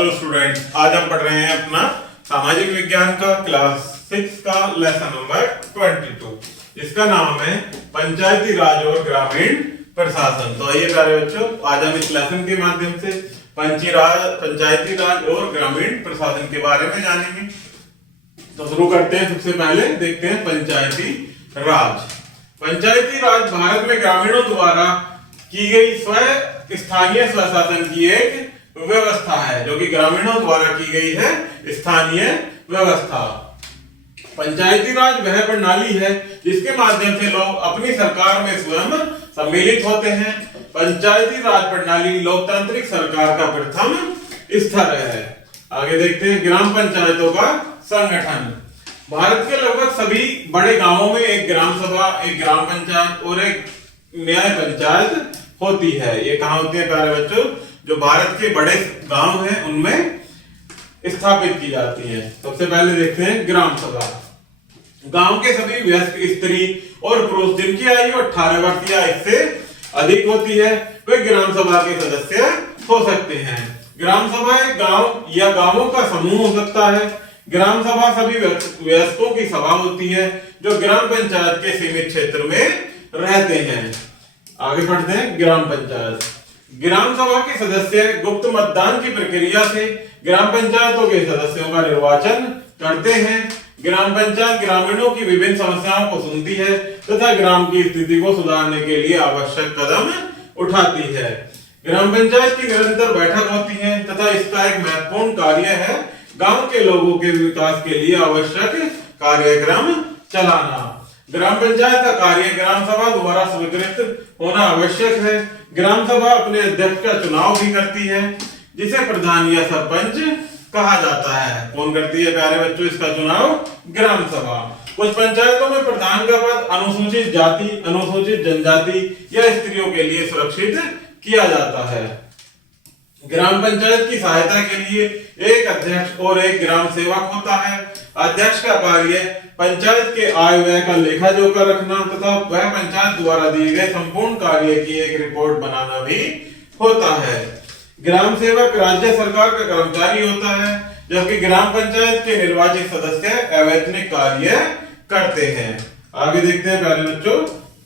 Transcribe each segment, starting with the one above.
Hello students, आज हम पढ़ रहे हैं अपना सामाजिक विज्ञान का क्लास 6 का लेसन नंबर 22 जिसका नाम है पंचायती राज और ग्रामीण प्रशासन। तो आइए प्यारे बच्चों, आज हम इस लेसन के माध्यम से पंचायती राज और ग्रामीण प्रशासन के बारे में जानेंगे। तो शुरू करते हैं। सबसे पहले देखते हैं पंचायती राज। पंचायती राज भारत में ग्रामीणों द्वारा की गई स्थानीय स्वशासन की एक व्यवस्था है, जो कि ग्रामीणों द्वारा की गई है स्थानीय व्यवस्था। पंचायती राज वह प्रणाली है जिसके माध्यम से लोग अपनी सरकार में स्वयं सम्मिलित होते हैं। पंचायती राज प्रणाली लोकतांत्रिक सरकार का प्रथम स्तर है। आगे देखते हैं ग्राम पंचायतों का संगठन। भारत के लगभग सभी बड़े गांवों में एक ग्राम सभा, एक ग्राम पंचायत और एक न्याय पंचायत होती है। ये कहाँ होती है प्यारे बच्चों? जो भारत के बड़े गांव हैं उनमें स्थापित की जाती है। सबसे पहले देखते हैं ग्राम सभा। गांव के सभी वयस्क स्त्री और पुरुष जिनकी आयु 18 वर्ष या इससे अधिक होती है वे ग्राम सभा के सदस्य हो सकते हैं। ग्राम सभा एक गांव या गांवों का समूह हो सकता है। ग्राम सभा सभी वयस्कों की सभा होती है जो ग्राम पंचायत के सीमित क्षेत्र में रहते हैं। आगे बढ़ते हैं ग्राम पंचायत। ग्राम सभा के सदस्य गुप्त मतदान की प्रक्रिया से ग्राम पंचायतों के सदस्यों का निर्वाचन करते हैं। ग्राम पंचायत ग्रामीणों की विभिन्न समस्याओं को सुनती है तथा ग्राम की स्थिति को सुधारने के लिए आवश्यक कदम उठाती है। ग्राम पंचायत की निरंतर बैठक होती है तथा इसका एक महत्वपूर्ण कार्य है गांव के लोगों के विकास के लिए आवश्यक कार्यक्रम चलाना। ग्राम पंचायत का कार्य ग्राम सभा द्वारा स्वीकृत होना आवश्यक है। ग्राम सभा अपने अध्यक्ष का चुनाव भी करती है जिसे प्रधान या सरपंच कहा जाता है। कौन करती है प्यारे बच्चों इसका चुनाव? ग्राम सभा। कुछ पंचायतों में प्रधान का पद अनुसूचित जाति, अनुसूचित जनजाति या स्त्रियों के लिए सुरक्षित किया जाता है। ग्राम पंचायत की सहायता के लिए एक अध्यक्ष और एक ग्राम सेवक होता है। अध्यक्ष का कार्य पंचायत के आय व्यय का लेखा जोखा रखना तथा वह पंचायत द्वारा दिए गए संपूर्ण कार्य की एक रिपोर्ट बनाना भी होता है। ग्राम सेवक राज्य सरकार का कर्मचारी होता है, जबकि ग्राम पंचायत के निर्वाचित सदस्य अवैतनिक कार्य करते हैं। आगे देखते हैं प्यारे बच्चों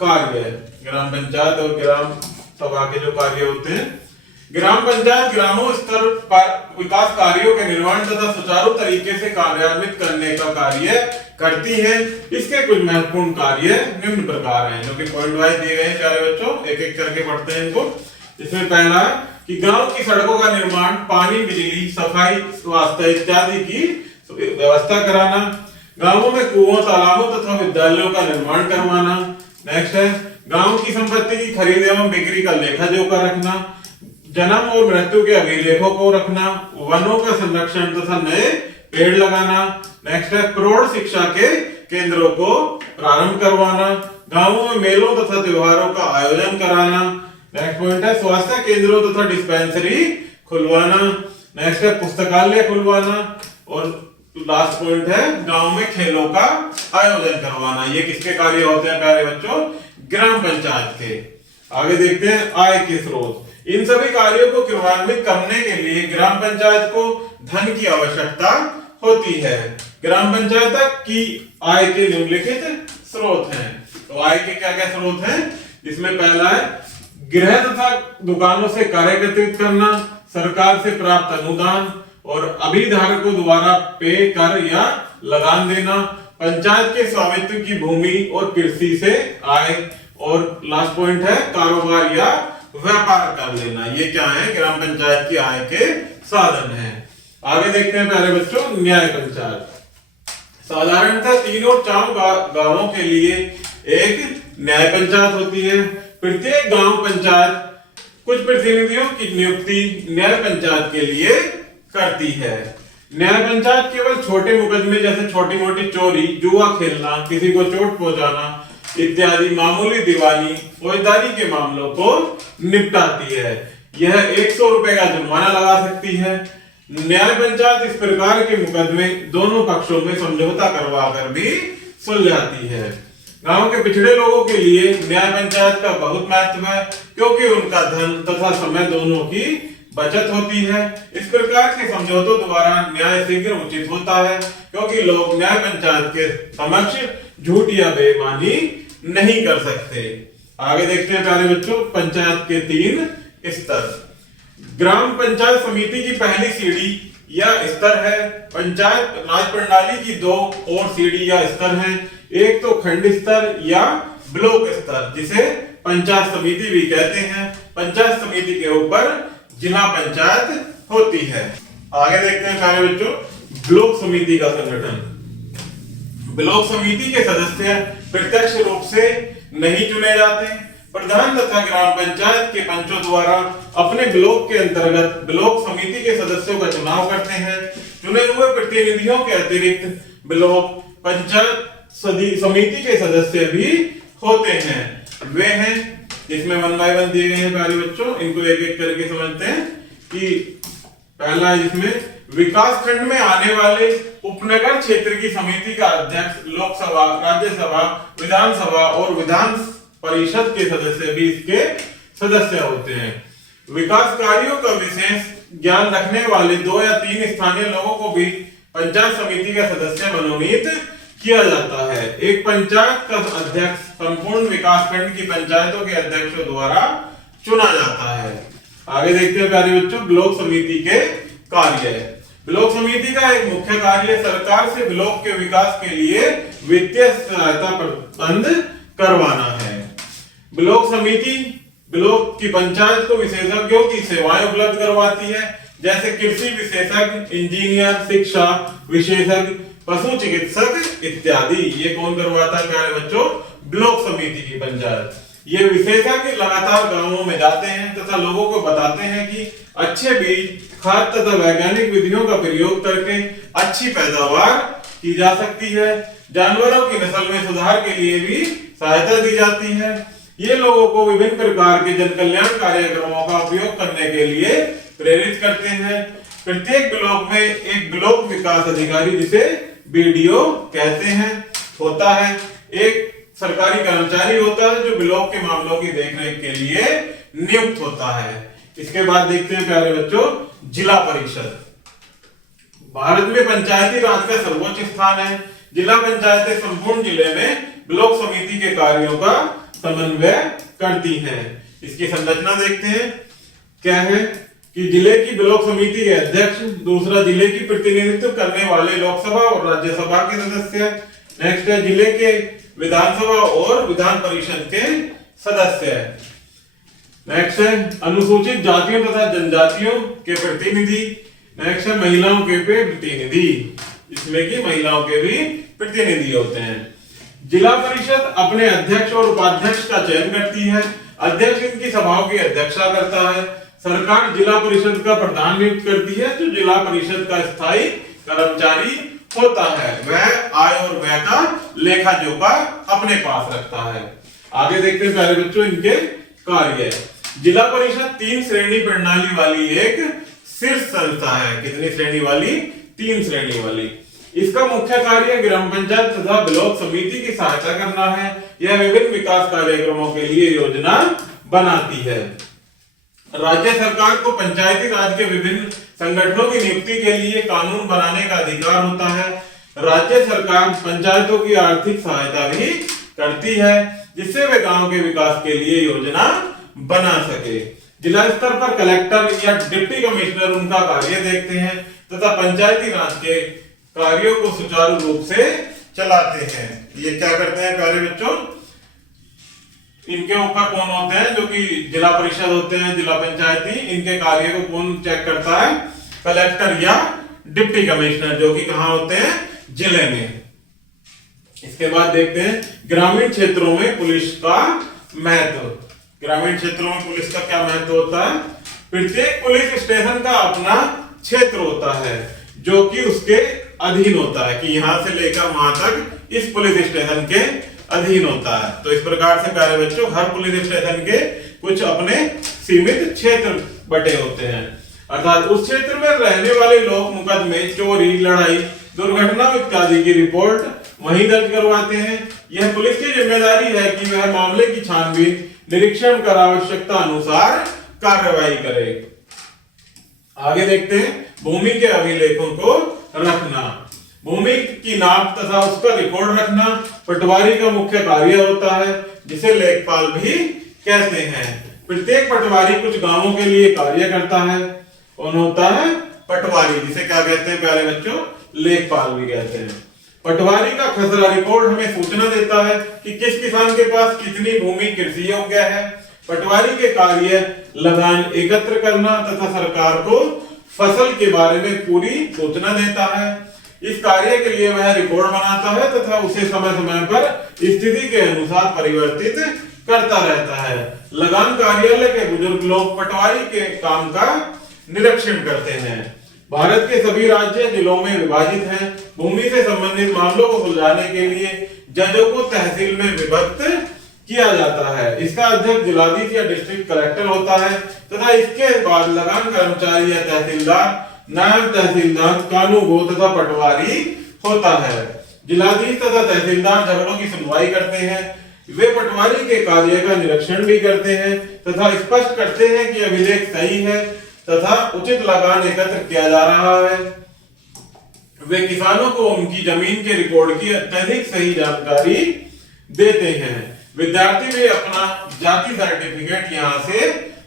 कार्य ग्राम पंचायत और ग्राम सभा के जो कार्य होते हैं। ग्राम पंचायत ग्रामों स्तर पर विकास कार्यों के निर्माण तथा सुचारू तरीके से कार्यान्वित करने का कार्य करती है। इसके कुछ महत्वपूर्ण कार्य निम्न प्रकार हैं, जो कि पॉइंट वाइज दिए गए हैं प्यारे बच्चों। एक एक करके पढ़ते हैं इनको। इसमें पहला है कि गांव की सड़कों का निर्माण, पानी, बिजली, सफाई, स्वास्थ्य इत्यादि की व्यवस्था कराना। गांवों में कुओं, तालाबों तथा विद्यालयों का निर्माण करवाना। नेक्स्ट है गांव की संपत्ति की खरीद एवं बिक्री का लेखा जोखा रखना। जन्म और मृत्यु के अभिलेखों को रखना। वनों का संरक्षण तथा नए पेड़ लगाना। नेक्स्ट है प्रौढ़ शिक्षा के केंद्रों को प्रारंभ करवाना। गांवों में मेलों तथा त्योहारों का आयोजन कराना। नेक्स्ट पॉइंट है स्वास्थ्य केंद्रों तथा डिस्पेंसरी खुलवाना। नेक्स्ट है पुस्तकालय खुलवाना। और लास्ट पॉइंट है गांव में खेलों का आयोजन करवाना। ये किसके कार्य होते हैं प्यारे बच्चों? ग्राम पंचायत के। आगे देखते हैं आय के स्रोत। इन सभी कार्यों को क्रियान्वित करने के लिए ग्राम पंचायत को धन की आवश्यकता होती है। ग्राम पंचायत की आय के निम्नलिखित स्रोत हैं। तो आय के क्या क्या स्रोत हैं? इसमें पहला है गृह तथा दुकानों से कर एकत्रित करना, सरकार से प्राप्त अनुदान और अभिधारकों द्वारा पेय कर या लगान देना, पंचायत के स्वामित्व की भूमि और कृषि से आय, और लास्ट पॉइंट है कारोबार या व्यापार कर लेना। ये क्या है? ग्राम पंचायत की आय के साधन हैं। आगे देखते हैं प्यारे बच्चों न्याय पंचायत। साधारणतः 3 और 4 गांवों के लिए एक न्याय पंचायत होती है। प्रत्येक गांव पंचायत कुछ प्रतिनिधियों की नियुक्ति न्याय पंचायत के लिए करती है। न्याय पंचायत केवल छोटे मुकदमे जैसे छोटी मोटी चोरी, जुआ खेलना, किसी को चोट पहुंचाना इत्यादि मामूली दीवानी फौजदारी के मामलों को निपटाती है। यह 100 रुपए का जुर्माना लगा सकती है। न्याय पंचायत इस प्रकार के मुकदमे दोनों पक्षों में समझौता करवा कर भी सुलझाती है। गांव के पिछड़े लोगों के लिए न्याय पंचायत का बहुत महत्व है, क्योंकि उनका धन तथा समय दोनों की बचत होती है। इस प्रकार के समझौतों द्वारा न्याय शीघ्र उचित होता है, क्योंकि लोग न्याय पंचायत के समक्ष झूठ या बेईमानी नहीं कर सकते। आगे देखते हैं प्यारे बच्चों, पंचायत के 3 स्तर। ग्राम पंचायत समिति की पहली सीढ़ी या स्तर है। पंचायत राज प्रणाली की 2 और सीढ़ी या स्तर हैं। एक तो खंड स्तर या ब्लॉक स्तर, जिसे पंचायत समिति भी कहते हैं। पंचायत समिति के ऊपर जिला पंचायत होती है। आगे देखते हैं प्यारे बच्चों, ब्लॉक समिति का संगठन। ब्लॉक समिति के सदस्य प्रत्यक्ष रूप से नहीं चुने जाते। प्रधान तथा ग्राम पंचायत के पंचों द्वारा अपने ब्लॉक के अंतर्गत ब्लॉक समिति के सदस्यों का चुनाव करते हैं। चुने हुए प्रतिनिधियों के अतिरिक्त ब्लॉक पंचायत समिति के सदस्य भी होते हैं। वे हैं, जिसमें 1 बाय 1 दिए गए हैं प्यारे बच्चों, इनको एक एक करके समझते हैं। कि पहला इसमें विकास खंड में आने वाले उपनगर क्षेत्र की समिति का अध्यक्ष लोकसभा, राज्यसभा, विधानसभा और विधान परिषद के सदस्य भी इसके सदस्य होते हैं। विकास कार्यों का विशेष ज्ञान रखने वाले 2 या 3 स्थानीय लोगों को भी पंचायत समिति का सदस्य मनोनीत किया जाता है। एक पंचायत का अध्यक्ष संपूर्ण विकास खंड की पंचायतों के अध्यक्षों द्वारा चुना जाता है। आगे देखते हैं प्यारे बच्चों, ब्लॉक समिति के कार्य। ब्लॉक समिति का एक मुख्य कार्य सरकार से ब्लॉक के विकास के लिए वित्तीय सहायता प्रबंध करवाना है। ब्लॉक समिति ब्लॉक की पंचायत को विशेषज्ञों की सेवाएं उपलब्ध करवाती है, जैसे कृषि विशेषज्ञ, इंजीनियर, शिक्षा विशेषज्ञ, पशु चिकित्सक इत्यादि। ये कौन करवाता है प्यारे बच्चों? ब्लॉक समिति की पंचायत। ये विशेषज्ञ लगातार गांवों में जाते हैं तथा लोगों को बताते हैं कि अच्छे बीज, खाद तथा वैज्ञानिक विधियों का प्रयोग करके अच्छी पैदावार की जा सकती है। जानवरों की नस्ल में सुधार के लिए भी सहायता दी जाती है। ये लोगों को विभिन्न प्रकार के जन कल्याण कार्यक्रमों का उपयोग करने के लिए प्रेरित करते हैं। प्रत्येक ब्लॉक में एक ब्लॉक विकास अधिकारी, जिसे बीडीओ कहते हैं, होता है। एक सरकारी कर्मचारी होता है जो ब्लॉक के मामलों की देखरेख के लिए नियुक्त होता है। इसके बाद देखते हैं प्यारे बच्चों, जिला परिषद। भारत में पंचायती राज का सर्वोच्च स्थान है। जिला पंचायतें संपूर्ण जिले में ब्लॉक समिति के कार्यों का समन्वय करती हैं। इसकी संरचना देखते हैं क्या है कि जिले की ब्लॉक समिति के अध्यक्ष, दूसरा जिले की प्रतिनिधित्व करने वाले लोकसभा और राज्यसभा के सदस्य, नेक्स्ट है जिले के विधानसभा और विधान परिषद के सदस्य, नेक्स्ट है अनुसूचित जातियों तथा जनजातियों के प्रतिनिधि, नेक्स्ट है महिलाओं के प्रतिनिधि, इसमें की महिलाओं के भी प्रतिनिधि होते हैं। जिला परिषद अपने अध्यक्ष और उपाध्यक्ष का चयन करती है। अध्यक्ष इनकी सभाओं की अध्यक्षता करता है। सरकार जिला परिषद का प्रधान नियुक्त करती है, जो जिला परिषद का स्थायी कर्मचारी होता है। वह आय और व्यय का लेखा जोखा अपने पास रखता है। आगे देखते हैं प्यारे बच्चों इनके कार्य। जिला परिषद 3 श्रेणी प्रणाली वाली एक शीर्ष संस्था है। कितनी श्रेणी वाली? 3 श्रेणी वाली। इसका मुख्य कार्य ग्राम पंचायत तथा ब्लॉक समिति की सहायता करना है। यह विभिन्न विकास कार्यक्रमों के लिए योजना बनाती है। राज्य सरकार को पंचायती राज के विभिन्न संगठनों की नियुक्ति के लिए कानून बनाने का अधिकार होता है। राज्य सरकार पंचायतों की आर्थिक सहायता भी करती है, जिससे वे गांव के विकास के लिए योजना बना सके। जिला स्तर पर कलेक्टर या डिप्टी कमिश्नर उनका कार्य देखते हैं तथा पंचायती राज के कार्यों को सुचारू रूप से चलाते हैं। ये क्या करते हैं प्यारे बच्चों? इनके ऊपर कौन होते हैं? जो कि जिला परिषद होते हैं, जिला पंचायती, इनके कार्य को कौन चेक करता है? कलेक्टर या डिप्टी कमिश्नर, जो कि कहां होते हैं? जिले में। इसके बाद देखते हैं ग्रामीण क्षेत्रों में पुलिस का महत्व। ग्रामीण क्षेत्रों में पुलिस का क्या महत्व होता है? प्रत्येक पुलिस स्टेशन का अपना क्षेत्र होता है, जो कि उसके अधीन होता है, कि यहां से लेकर वहां तक इस पुलिस स्टेशन के अधीन होता है। तो इस प्रकार से प्यारे बच्चों, हर पुलिस स्टेशन के कुछ अपने सीमित क्षेत्र बटे होते हैं, अर्थात उस क्षेत्र में रहने वाले लोग मुकदमे, चोरी, लड़ाई, दुर्घटना इत्यादि की रिपोर्ट वहीं दर्ज करवाते हैं। यह पुलिस की जिम्मेदारी है कि वह मामले की छानबीन, निरीक्षण कर आवश्यकता अनुसार कार्रवाई करे। आगे देखते हैं भूमि के अभिलेखों को रखना। भूमि की नाप तथा उसका रिकॉर्ड रखना पटवारी का मुख्य कार्य होता है, जिसे लेखपाल भी कहते हैं। प्रत्येक पटवारी कुछ गांवों के लिए कार्य करता है। कौन होता है? पटवारी, जिसे क्या कहते हैं प्यारे बच्चों? लेखपाल भी कहते हैं। पटवारी का खसरा रिकॉर्ड हमें सूचना देता है कि किस किसान के पास कितनी भूमि कृषि योग्य है। पटवारी के कार्य लगान एकत्र करना तथा सरकार को फसल के बारे में पूरी सूचना देता है। इस कार्य के लिए वह रिकॉर्ड बनाता है तथा उसे समय समय पर स्थिति के अनुसार परिवर्तित करता रहता है। लगान कार्यालय के बुजुर्ग लोग पटवारी के काम का निरीक्षण करते हैं। भारत के सभी राज्य जिलों में विभाजित हैं। भूमि से संबंधित मामलों को सुलझाने के लिए जजों को तहसील में विभक्त किया जाता है। इसका अध्यक्ष जिलाधीश या डिस्ट्रिक्ट कलेक्टर होता है तथा इसके बाद लगान कर्मचारी या तहसीलदार, नायब तहसीलदार, कानूगो तथा पटवारी होता है। जिलाधीश तथा तहसीलदार झगड़ों की सुनवाई करते हैं। वे पटवारी के कार्य का निरीक्षण भी करते हैं तथा स्पष्ट करते हैं कि अभिलेख सही है तथा उचित लगान एकत्र किया जा रहा है। वे किसानों को उनकी जमीन के रिकॉर्ड की अत्यधिक सही जानकारी देते हैं। विद्यार्थी भी अपना जाति सर्टिफिकेट यहाँ से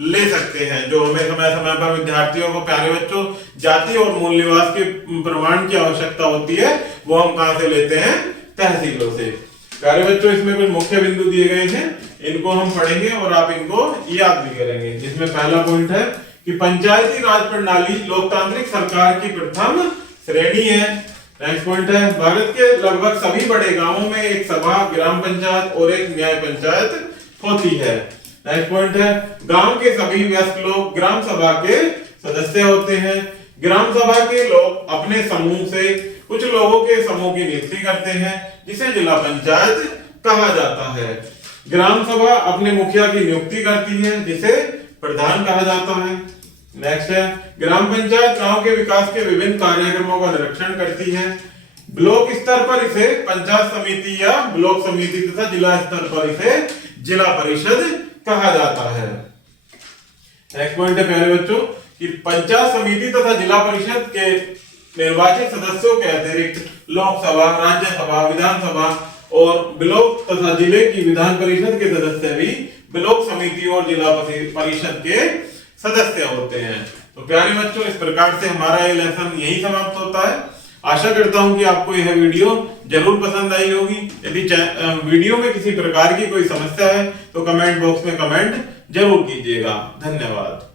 ले सकते हैं। जो हमें समय समय पर विद्यार्थियों को प्यारे बच्चों जाति और मूल निवास के प्रमाण की आवश्यकता होती है, वो हम कहाँ से लेते हैं? तहसीलों से। प्यारे बच्चों इसमें कुछ मुख्य बिंदु दिए गए हैं, इनको हम पढ़ेंगे और आप इनको याद भी करेंगे। जिसमें पहला पॉइंट है कि पंचायती राज प्रणाली लोकतांत्रिक सरकार की प्रथम श्रेणी है। नेक्स्ट पॉइंट है भारत के लगभग सभी बड़े गांवों में एक सभा, ग्राम पंचायत और एक न्याय पंचायत होती है। नेक्स्ट पॉइंट है गांव के सभी वयस्क लोग ग्राम सभा के सदस्य होते हैं। ग्राम सभा के लोग अपने समूह से कुछ लोगों के समूह की नियुक्ति करते हैं, जिसे जिला पंचायत कहा जाता है। ग्राम सभा अपने मुखिया की नियुक्ति करती है, जिसे प्रधान कहा जाता है। नेक्स्ट है ग्राम पंचायत गांव के विकास के विभिन्न कार्यक्रमों का निरीक्षण करती है। ब्लॉक स्तर पर इसे पंचायत समिति या ब्लॉक समिति तथा जिला स्तर पर इसे जिला परिषद कहा जाता है। नेक्स्ट पॉइंट है प्यारे बच्चों कि पंचायत समिति तथा जिला परिषद के निर्वाचित सदस्यों के अतिरिक्त लोकसभा, राज्यसभा, विधानसभा और ब्लॉक तथा जिले की विधान परिषद के सदस्य भी ब्लॉक समिति और जिला परिषद के सदस्य होते हैं। तो प्यारे बच्चों इस प्रकार से हमारा ये लेसन यही समाप्त होता है। आशा करता हूं कि आपको यह वीडियो जरूर पसंद आई होगी। यदि वीडियो में किसी प्रकार की कोई समस्या है तो कमेंट बॉक्स में कमेंट जरूर कीजिएगा। धन्यवाद।